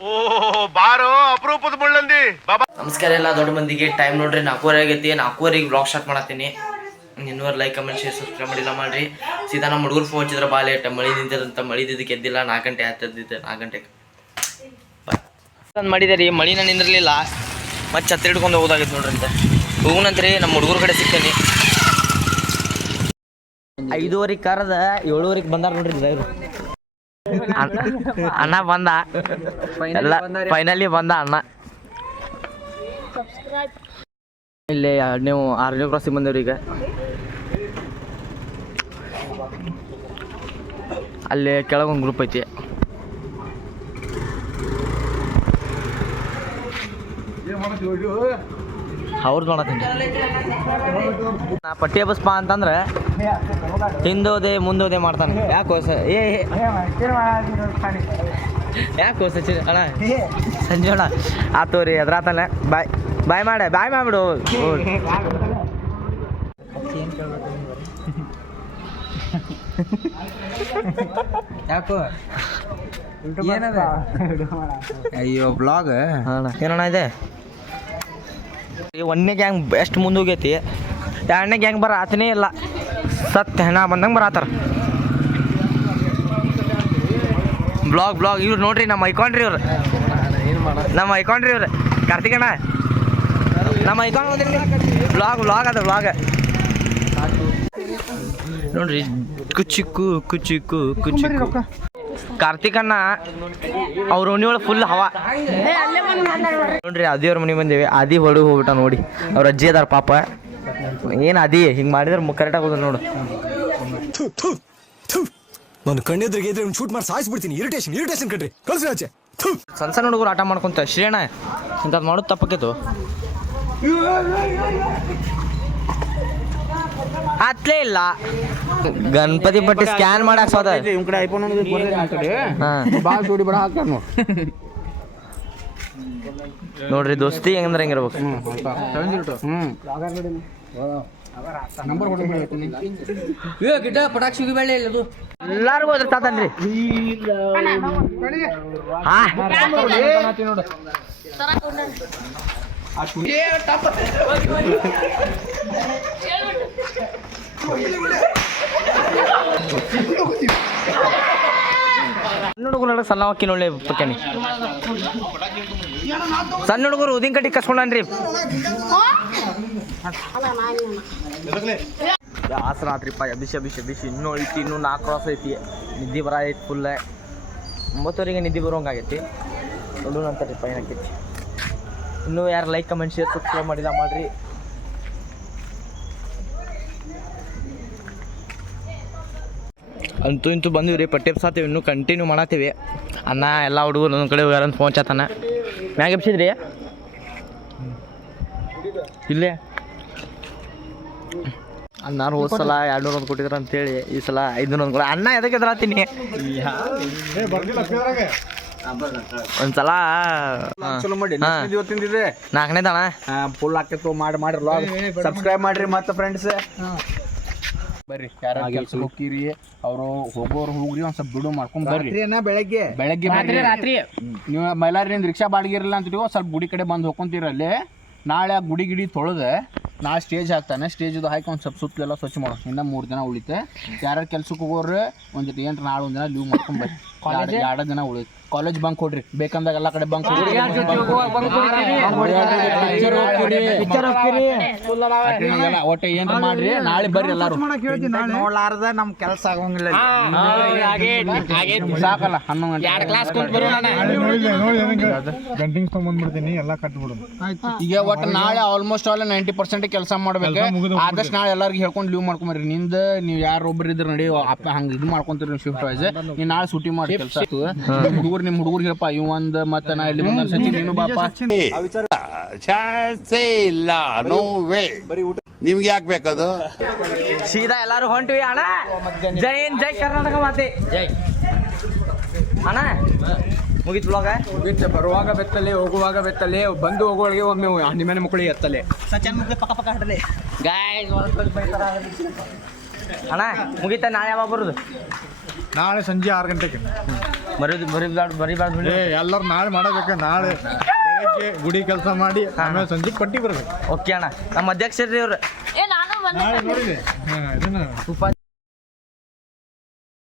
ಓ ಬಾರೋ ಅಪರೂಪದ ಮುಳ್ಳಂದಿ ಬಾಬಾ. ನಮಸ್ಕಾರ ಎಲ್ಲ ದೊಡ್ಡ ಮಂದಿಗೆ. ಟೈಮ್ ನೋಡ್ರಿ 4:15 ಆಗೈತಿ. 4:15 ಬ್ಲಾಗ್ ಸ್ಟಾರ್ಟ್ ಮಾಡತ್ತೀನಿ. ಇನ್ನೂರು ಲೈಕ್ ಕಮೆಂಟ್ ಶೇರ್ ಸಬ್ಸ್ಕ್ರೈಬ್ ಮಾಡಿಲ್ಲ ಮಾಡ್ರಿ. ಸೀದಾ ನಮ್ಮ ಹುಡುಗರು ಫೋನ್ ಹಚ್ಚಿದ್ರೆ ಬಾ ಲೇಟ್ ಮಳಿ ನಿಂತಿದಂತ. ಮಳಿ ದಿದ್ದಕ್ಕೆ ಎದ್ದಿಲ್ಲ. 4 ಗಂಟೆ ಆಗ್ತದ್ದಿದ್ದೆ. 4 ಗಂಟೆಗೆ ಮಾಡಿದೆ ರೀ. ಮಳಿನ ನಿಂದಿರಲಿಲ್ಲ. ಮತ್ತೆ ಛತ್ರಿ ಹಿಡ್ಕೊಂಡು ಹೋಗೋದಾಗಿತ್ತು ನೋಡ್ರಿ ಅಂತ ಹೋಗುನಂತ್ರಿ. ನಮ್ಮ ಹುಡುಗರ ಕಡೆ ಸಿಗ್ತೇನೆ. 5:15 ಕರೆದ 7:15 ಬಂದಾರ ನೋಡ್ರಿ ಇವರು. ಅಣ್ಣ ಬಂದ ಎಲ್ಲ ಫೈನಲಿ ಬಂದ ಅಣ್ಣ. ಇಲ್ಲಿ ನೀವು 6ನೇ ಕ್ರಾಸಿಗೆ ಬಂದೇವ್ರಿ. ಈಗ ಅಲ್ಲಿ ಕೆಳಗೊಂದು ಗ್ರೂಪ್ ಐತಿ. ಅವ್ರದ್ದು ಮಾಡತ್ತೀನಿ. ನಾ ಪಟ್ಟಿ ಬಸ್ಪಾ ಅಂತಂದ್ರೆ ಹಿಂದೋದೆ ಮುಂದೋದೆ ಮಾಡ್ತಾನೆ. ಯಾಕೋ ಯಾಕೋ ಸಚಿನ್ ಅಣ್ಣ ಸಂಜೆ ಅಣ್ಣ ಆತು ರೀ ಎದ್ರಾತಾನೆ. ಬಾಯ್ ಬಾಯ್ ಮಾಡಿಬಿಡು. ಯಾಕೋ ಏನದ ಅಯ್ಯೋ ಬ್ಲಾಗ್ ಏನಣ್ಣ ಇದೆ. 1ನೇ ಗ್ಯಾಂಗ್ ಎಷ್ಟು ಮುಂದೆ ಹೋಗೈತಿ. 2ನೇ ಗ್ಯಾಂಗ್ ಆತನೇ ಇಲ್ಲ. ಸತ್ ಹೆಣ ಬಂದಂಗೆ ಬರತ್ತಾರ. ಬ್ಲಾಗ್ ಇವ್ರು ನೋಡ್ರಿ. ನಮ್ಮ ಐಕಾನ್ರಿ ಇವ್ರು. ಕಾರ್ತಿಕಣ್ಣ ನಮ್ಮ ಐಕಾನ್ ಬ್ಲಾಗ್ ಅದ. ಬ್ಲಾಗ್ ನೋಡ್ರಿ. ಕುಚಿಕ್ಕು ಕಾರ್ತಿಕಣ್ಣ ಅವ್ರ ಮನಿ ಒಳಗೆ ಫುಲ್ ಹವಾ ನೋಡ್ರಿ. ಆದಿಯವ್ರ ಮನೆ ಬಂದೇವಿ. ಆದಿ ಹೊಡು ಹೋಗ್ಬಿಟ್ಟ ನೋಡಿ. ಅವ್ರ ಅಜ್ಜಿ ಅದಾರ ಪಾಪ. ಏನು ಆದಿ ಹಿಂಗೆ ಮಾಡಿದ್ರೆ ಕರೆಕ್ಟಾಗಿ ಹೋದ ನೋಡು. ನಾನು ಕಣ್ಣೆದ್ರಿಗೆ ಇದ್ರೆ ಶೂಟ್ ಮಾಡಿ ಸಾಯಿಸ್ಬಿಡ್ತೀನಿ. ಇರಿಟೇಷನ್ ಕಟ್ರಿ ಕಳ್ಸಿ ಆಚೆ. ಸಣ್ಣ ಹುಡುಗರು ಆಟ ಮಾಡ್ಕೊಂತ ಶ್ರೇಣ ಇಂಥದ್ದು ಮಾಡೋದು ತಪ್ಪಕ್ಕೇತು. ಅತ್ಲೇ ಇಲ್ಲ. ಗಣಪತಿ ಬಟ್ಟೆ ಸ್ಕ್ಯಾನ್ ಮಾಡಕ್ ಸೋದ ನೋಡ್ರಿ. ದೋಸ್ತಿ ಹೆಂಗಂದ್ರೆ ಹೆಂಗಿರ್ಬೇಕು. ಪಟಾಕ್ಷಿ ಬೆಳೆ ಅದು ಎಲ್ಲಾರ್ಗು ಅದ್ರ ತಾತನ್ರಿ. ಸಣ್ಣ ಹುಡುಗರು ಸಣ್ಣ ಅಕ್ಕಿ ನೋಡ್ಲಿ ಪಕ್ಕನಿ. ಸಣ್ಣ ಹುಡುಗರು ಉದಿನ ಕಟ್ಟಿ ಕಸ್ಕೊಂಡ್ರಿ. ಆಸರ ಆತ್ರಿಪ್ಪ. ಬಿಸಿ ಇನ್ನೂ ಐತಿ. ಇನ್ನೂ 4 ಕ್ರಾಸ್ ಐತಿ. ನಿದ್ದೆ ಬರ ಐತಿ ಫುಲ್. 9:00 ನಿದ್ದೆ ಬರೋಂಗಾಗೈತಿ. ನೋಡೋಣ ಅಂತಾರಿಪ್ಪ ಏನಕ್ಕೈತಿ. ಇನ್ನೂ ಯಾರು ಲೈಕ್ ಕಮೆಂಟ್ ಶೇರ್ ಸಬ್ಸ್ಕ್ರೈಬ್ ಮಾಡಿಲ್ಲ ಮಾಡ್ರಿ. ಅಂತೂ ಇಂತೂ ಬಂದಿವಿ ರೀ. ಪಟ್ಟೆ ಸಾತೀವಿ. ಇನ್ನೂ ಕಂಟಿನ್ಯೂ ಮಾಡತ್ತೀವಿ. ಅನ್ನ ಎಲ್ಲ ಹುಡುಗರು ಒಂದೊಂದು ಕಡೆ ಹೋಗ್ಯಾರಂತ ಫೋನ್ ಚಾತಾನ. ಮ್ಯಾಗ ಎಬ್ಸಿದ್ರಿ ಇಲ್ಲೇ ಅನ್ನಾರು ಹೋದ ಸಲ 200 ಕೊಟ್ಟಿದ್ರು ಅಂತೇಳಿ ಈ ಸಲ 500 ಕೊಡ. ಅನ್ನ ಎದಕ್ಕೆ ಎದುರಾತೀನಿ ಒಂದ್ಸಲ 4ನೇ ತಣ ಫುಲ್ ಹಾಕತ್ತು ಮಾಡಿ ಸಬ್ಸ್ಕ್ರೈಬ್ ಮಾಡ್ರಿ. ಮತ್ತೆ ಫ್ರೆಂಡ್ಸ್ ಬರ್ರಿ. ಯಾರು ಕೆಲಸ ಹೋಗಿರಿ ಅವರು ಹೋಗೋರು ಹೋಗ್ರಿ. ಒಂದ್ ಸ್ವಲ್ಪ ಬಿಡು ಮಾಡ್ಕೊಂಡ್ ಬರ್ರಿ. ಬೆಳಗ್ಗೆ ರಾತ್ರಿ ನೀವು ಮೈಲಾರಿಯಿಂದ ರಿಕ್ಷಾ ಬಾಡಿಗೆ ಇರಲ್ಲ ಅಂತ ಸ್ವಲ್ಪ ಗುಡಿ ಕಡೆ ಬಂದು ಹೋಗ್ಕೊಂತೀರಲ್ಲಿ. ನಾಳೆ ಆ ಗುಡಿ ತೊಳೆದೆ ನಾಳೆ ಸ್ಟೇಜ್ ಹಾಕ್ತಾನೆ. ಸ್ಟೇಜ್ದು ಹಾಕಿ ಒಂದು ಸ್ವಲ್ಪ ಸುತ್ತಲೆಲ್ಲ ಸ್ವಚ್ಛ ಮಾಡೋ. ಇನ್ನು 3 ದಿನ ಉಳಿತೆ. ಯಾರ್ಯಾರು ಕೆಲ್ಸಕ್ಕೆ ಹೋಗೋರು ಒಂದಿಟ್ಟು ಏನ್ರ ನಾಳೆ 1 ದಿನ ಲೀವ್ ಮಾಡ್ಕೊಂಡ್ ಬರ್ರಿ. 2 ದಿನ ಉಳಿತು. ಕಾಲೇಜ್ ಬಂಕ್ ಕೊಡ್ರಿ. ಬೇಕಂದಾಗ ಎಲ್ಲ ಕಡೆ ಬಂಕ್ ಒಟ್ಟೆ ಏನ್ರ ಮಾಡ್ರಿ. ನಾಳೆ ಬರ್ರಿ ಎಲ್ಲಾರು. ನೋಡ್ಲಾರ್ದ ನಮ್ ಕೆಲಸ ಆಗೋಂಗಿಲ್ಲ. ಸಾಕಲ್ಲ 11 ಗಂಟಿಂಗ್ ತಗೊಂಡ್ಬಿಡ್ತೀನಿ. ಎಲ್ಲ ಕಟ್ಬಿಡು. ಈಗ ಒಟ್ಟು ನಾಳೆ ಆಲ್ಮೋಸ್ಟ್ ಆಲ್ 90% ಕೆಲಸ ಮಾಡ್ಬೇಕು. ಆದಷ್ಟು ನಾಳೆ ಎಲ್ಲಾರ್ಗು ಹೇಳ್ಕೊಂಡು ಲೀವ್ ಮಾಡ್ಕೊಂಬರ್ರಿ. ನಿಂದ ನೀವು ಯಾರು ಒಬ್ರು ಇದ್ರ ನಡಿ ಹಂಗ ಇದು ಮಾಡ್ಕೊಂತೀರಿ ನೀವು ಶಿಫ್ಟ್ ವೈಸ್. ನೀವು ನಾಳೆ ಸೂಟಿ ಮಾಡಿ ಕೆಲಸ. ಹುಡುಗರು ನಿಮ್ಮ ಹುಡುಗರು ಹೇಳಪ್ಪ ಇವ್ ಒಂದ್ ಮತ್ತೆ ನಾ ಇಲ್ಲಿ ಬಂದ ಸಚಿನ್ ನೀನು ಬಾಪ. ನಿಮ್ಗೆ ಯಾಕೆ ಬೇಕದು. ಸೀದಾ ಎಲ್ಲಾರು ಹೊಂಟಿವಿ ಅಣ್ಣ. ಜೈ ಹಿಂದ್ ಜೈ ಕರ್ನಾಟಕ ಮಾತೆ ಜೈ ಅಣ್ಣ. ಮುಗಿತ್ ಬ್ಲಾಗ. ಬರುವಾಗ ಬೆತ್ತಲೆ ಹೋಗುವಾಗ ಬೆತ್ತಲೆ ಬಂದು ಹೋಗುವಳಿಗೆ ಒಮ್ಮೆ ನಿಮ್ಮನೆ ಮಕ್ಕಳಿಗೆ ಎತ್ತಲೆ. ಸಚಿನ್ ಮುಗ್ಲೆ ಪಕ್ಕ ಹಟ್ಟಲೆ ಗಾಯ್ಸ್. ಅಣ್ಣ ಮುಗಿತ. ನಾಳೆ ಯಾವಾಗ ಬರುದು. ನಾಳೆ ಸಂಜೆ 6 ಗಂಟೆಗೆ ಬರಿಬಾರ್ದು ಎಲ್ಲರೂ ನಾಳೆ ಮಾಡಬೇಕು. ನಾಳೆ ಬೆಳಗ್ಗೆ ಗುಡಿ ಕೆಲಸ ಮಾಡಿ ಆಮೇಲೆ ಸಂಜೆ ಪಟ್ಟಿ ಬರ್ಬೇಕು. ಓಕೆ ಅಣ್ಣ ನಮ್ಮ ಅಧ್ಯಕ್ಷರು ಇವ್ರು ನಾಳೆ ನೋಡಿದೆ ಇದನ್ನ